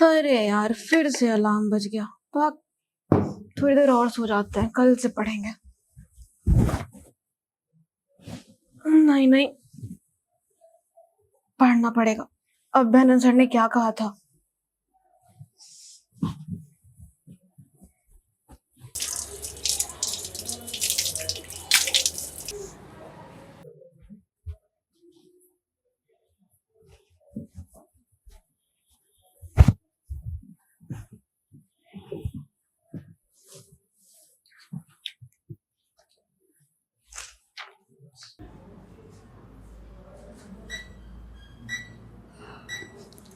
अरे यार, फिर से अलार्म बज गया। भाग, थोड़ी देर और सो जाते हैं, कल से पढ़ेंगे। नहीं नहीं, पढ़ना पड़ेगा। अभ्यानंद सर ने क्या कहा था?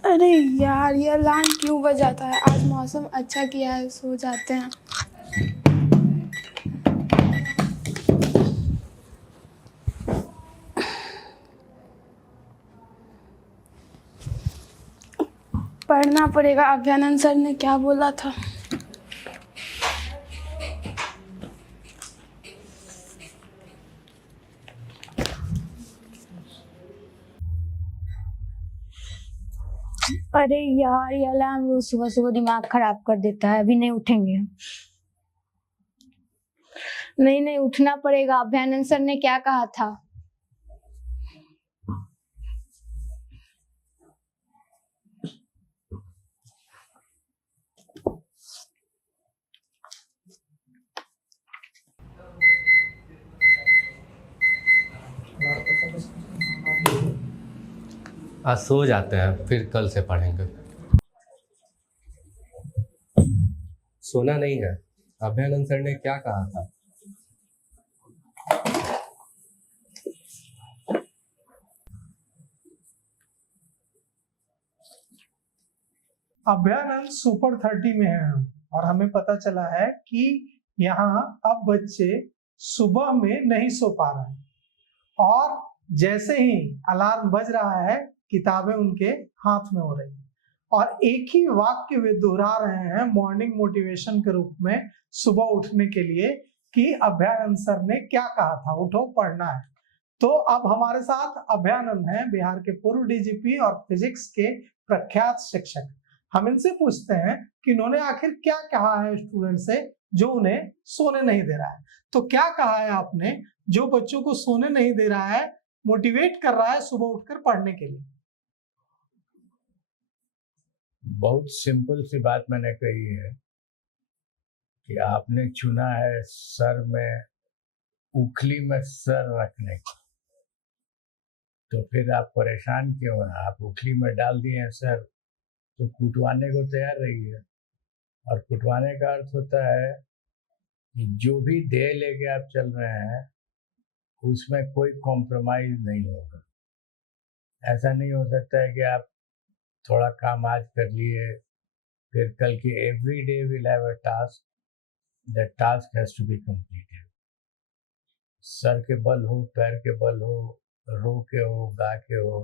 अरे यार, ये अलार्म क्यों बजाता है? आज मौसम अच्छा किया है, सो जाते हैं। पढ़ना पड़ेगा। अभ्यानंद सर ने क्या बोला था? अरे यार, ये अलार्म रोज सुबह सुबह दिमाग खराब कर देता है। अभी नहीं उठेंगे। नहीं नहीं, उठना पड़ेगा। अभ्यानंद सर ने क्या कहा था? आज सो जाते हैं, फिर कल से पढ़ेंगे। सोना नहीं है। अभ्यानंद सर ने क्या कहा था? अभ्यानंद सुपर 30 में है हम, और हमें पता चला है कि यहाँ अब बच्चे सुबह में नहीं सो पा रहे हैं, और जैसे ही अलार्म बज रहा है किताबें उनके हाथ में हो रही हैं, और एक ही वाक्य वे दोहरा रहे हैं मॉर्निंग मोटिवेशन के रूप में सुबह उठने के लिए कि अभ्यानंद सर ने क्या कहा था, उठो पढ़ना है। तो अब हमारे साथ अभ्यानंद हैं, बिहार के पूर्व डीजीपी और फिजिक्स के प्रख्यात शिक्षक। हम इनसे पूछते हैं कि इन्होंने आखिर क्या कहा है स्टूडेंट से जो उन्हें सोने नहीं दे रहा है। तो क्या कहा है आपने जो बच्चों को सोने नहीं दे रहा है, मोटिवेट कर रहा है सुबह उठकर पढ़ने के लिए? बहुत सिंपल सी बात मैंने कही है कि आपने चुना है सर में, उखली में सर रखने को, तो फिर आप परेशान क्यों हैं? आप उखली में डाल दिए हैं सर, तो कुटवाने को तैयार रहिए। और कुटवाने का अर्थ होता है कि जो भी ध्येय लेके आप चल रहे हैं उसमें कोई कॉम्प्रोमाइज नहीं होगा। ऐसा नहीं हो सकता है कि आप थोड़ा काम आज कर लिए, फिर कल की every day will have a task, that task has to be completed. Sir के बल हो, पैर के बल हो, रो के हो, गा के हो।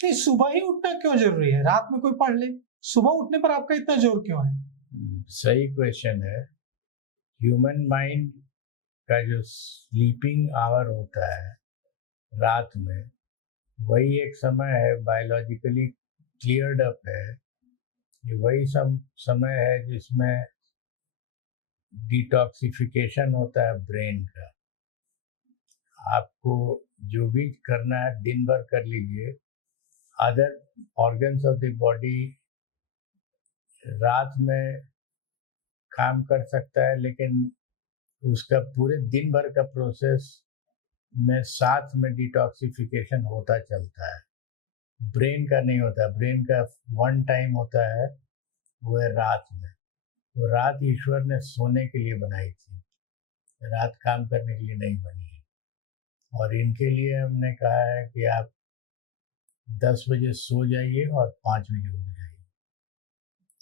कि सुबह ही उठना क्यों जरूरी है? रात में कोई पढ़ ले, सुबह उठने पर आपका इतना जोर क्यों है? सही क्वेश्चन है। ह्यूमन माइंड का जो स्लीपिंग आवर होता है रात में, वही एक समय है, बायोलॉजिकली क्लियर्ड अप है, ये वही समय है जिसमें डिटॉक्सिफिकेशन होता है ब्रेन का। आपको जो भी करना है दिन भर कर लीजिए। Other organs of the body रात में काम कर सकता है, लेकिन उसका पूरे दिन भर का प्रोसेस में साथ में डिटॉक्सिफिकेशन होता चलता है। ब्रेन का नहीं होता। ब्रेन का वन टाइम होता है, वो है रात में। तो रात ईश्वर ने सोने के लिए बनाई थी, रात काम करने के लिए नहीं बनी है। और इनके लिए हमने कहा है कि आप 10 बजे सो जाइए और 5 बजे उठ जाइए।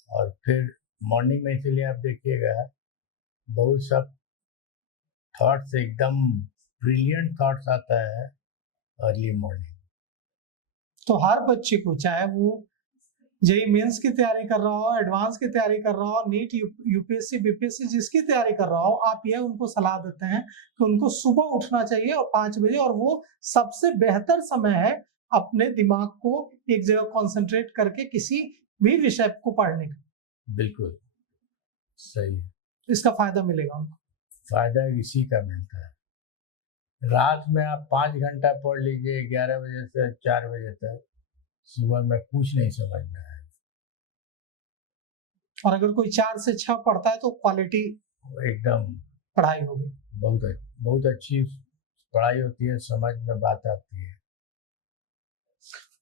और फिर मॉर्निंग में, इसलिए आप देखिएगा बहुत सब थॉट्स, एकदम ब्रिलियंट थॉट्स आता है अर्ली मॉर्निंग। तो हर बच्चे को, चाहे वो जेई मेंस की तैयारी कर रहा हो, एडवांस की तैयारी कर रहा हो, नीट यूपीएससी बीपीएससी जिसकी तैयारी कर रहा हो, आप यह उनको सलाह देते हैं कि उनको सुबह उठना चाहिए और 5 बजे, और वो सबसे बेहतर समय है अपने दिमाग को एक जगह कंसंट्रेट करके किसी भी विषय को पढ़ने का, बिल्कुल सही है। इसका फायदा मिलेगा उनको। फायदा इसी का मिलता है। रात में आप 5 घंटा पढ़ लीजिए 11 बजे से 4 बजे तक, सुबह में कुछ नहीं समझ में आएगा। और अगर कोई 4 से 6 पढ़ता है तो क्वालिटी एकदम पढ़ाई होगी। बहुत अच्छी पढ़ाई होती है, समझ में बात आती है।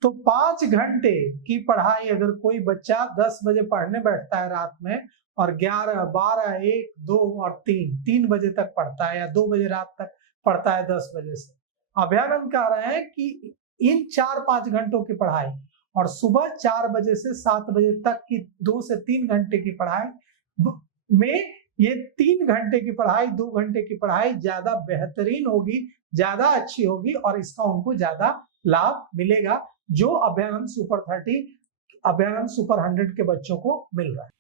तो 5 घंटे की पढ़ाई अगर कोई बच्चा 10 बजे पढ़ने बैठता है रात में, और 11, 12, 1, 2 और 3 बजे तक पढ़ता है, या 2 बजे रात तक पढ़ता है 10 बजे से, अभ्यानंद कह रहे हैं कि इन 4-5 घंटों की पढ़ाई और सुबह 4 बजे से 7 बजे तक की 2 से 3 घंटे की पढ़ाई में ये 3 घंटे की पढ़ाई, 2 घंटे की पढ़ाई ज्यादा बेहतरीन होगी, ज्यादा अच्छी होगी, और इसका उनको ज्यादा लाभ मिलेगा जो अभ्यानंद सुपर 30, अभ्यानंद सुपर 100 के बच्चों को मिल रहा है।